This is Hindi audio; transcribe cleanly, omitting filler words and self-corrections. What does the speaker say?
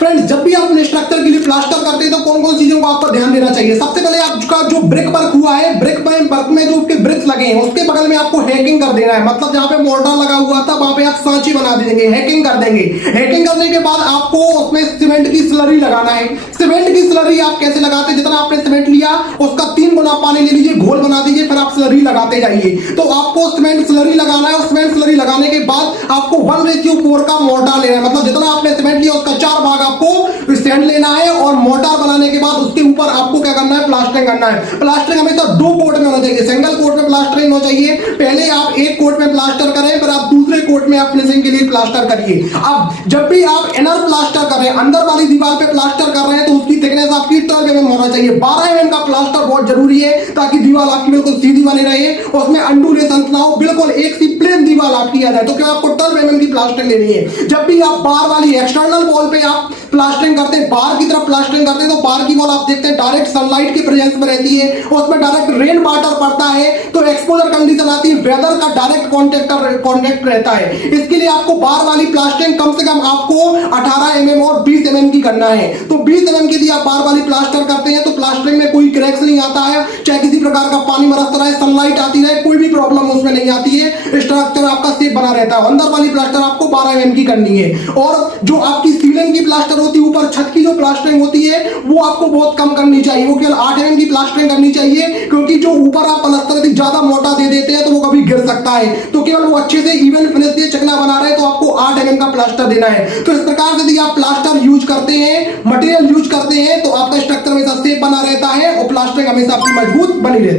फ्रेंड्स, जब भी आप अपने स्ट्रक्चर के लिए प्लास्टर करते हैं तो कौन कौन चीजों को आपको ध्यान देना चाहिए। सबसे पहले आपका जो ब्रिक वर्क हुआ है, ब्रिक वर्क में जो उसके ब्रिक्स लगे हैं उसके बगल में आपको हैकिंग कर देना है। मतलब जहां पे मोर्टार लगा हुआ था वहां पे आप सांची बना देंगे, हैकिंग कर देंगे। हैकिंग करने के बाद आपको उसमें सीमेंट की स्लरी लगाना है। सीमेंट की स्लरी आप कैसे लगाते हैं, जितना आपने सीमेंट लिया उसका 3 गुना पानी ले लीजिए, घोल बना दीजिए, फिर आप स्लरी लगाते जाइए। तो आपको सीमेंट स्लरी लगाना है और सीमेंट स्लरी लगाने के बाद आपको 1:4 का मोर्टार लेना है। मतलब जितना आपने सीमेंट लिया उसका 4 भाग आपको स्टैंड लेना है और मोर्टार बनाने के बाद उसके ऊपर आपको क्या करना है, प्लास्टरिंग करना है। प्लास्टरिंग हमेशा 2 कोट में होना चाहिए, सिंगल कोट में प्लास्टरिंग होना चाहिए। पहले आप एक कोट में प्लास्टर करें, फिर आप दूसरे कोट में आप फिनिशिंग के लिए प्लास्टर करिए। अब जब भी आप इनर प्लास्टर कर रहे हैं, अंदर वाली दीवार पे प्लास्टर कर रहे हैं, तो उसकी थिकनेस आपकी 12 mm होना चाहिए। 12 mm का प्लास्टर बहुत जरूरी है ताकि दीवार आपकी बिल्कुल सीधी बनी रहे, उसमें अंडुलेशन ना हो, बिल्कुल एक सी प्लेन दीवार आपकी आ जाए। तो क्या आपको 12 mm की प्लास्टरिंग लेनी है। जब भी आप बाहर वाली एक्सटर्नल वॉल पे आप प्लास्टरिंग करते हैं, बाहर की तरफ प्लास्टरिंग करते हैं, तो बाहर की वॉल आप देखते हैं डायरेक्ट सनलाइट की प्रेजेंस में रहती है, उसमें डायरेक्ट रेन वाटर पड़ता है, तो एक्सपोजर कंडीशन आती है, वेदर का डायरेक्ट कॉन्टेक्ट रहता है। इसके लिए आपको बाहर वाली प्लास्टरिंग कम से कम आपको 18 mm और 20 mm की करना है। तो 20 mm की यदि आप बाहर वाली प्लास्टर करते हैं तो प्लास्टरिंग में कोई क्रैक्स नहीं आता है, चाहे किसी प्रकार का पानी बरसता रहे, सनलाइट आती रहे, कोई भी प्रॉब्लम उसमें नहीं आती है। स्ट्रक्चर आपका सेफ बना रहता है। अंदर वाली प्लास्टर आपको 12 mm की करनी है। और जो आपकी सीलिंग की प्लास्टर होती है, ऊपर छत की जो प्लास्टरिंग होती है, वो आपको बहुत कम करनी चाहिए। वो केवल 8 mm की प्लास्टरिंग करनी चाहिए, क्योंकि जो ऊपर आप प्लास्टर यदि ज्यादा मोटा दे देते हैं तो वो कभी गिर सकता है। तो केवल वो अच्छे से इवन फिनिश दिए चिकना बना रहे हैं तो आपको 8 mm का प्लास्टर देना है। तो इस प्रकार से यदि आप प्लास्टर यूज करते हैं, मटेरियल यूज करते हैं, तो आपका स्ट्रक्चर हमेशा सेफ बना रहता है और प्लास्टरिंग हमेशा आपकी मजबूत बनी रहती है।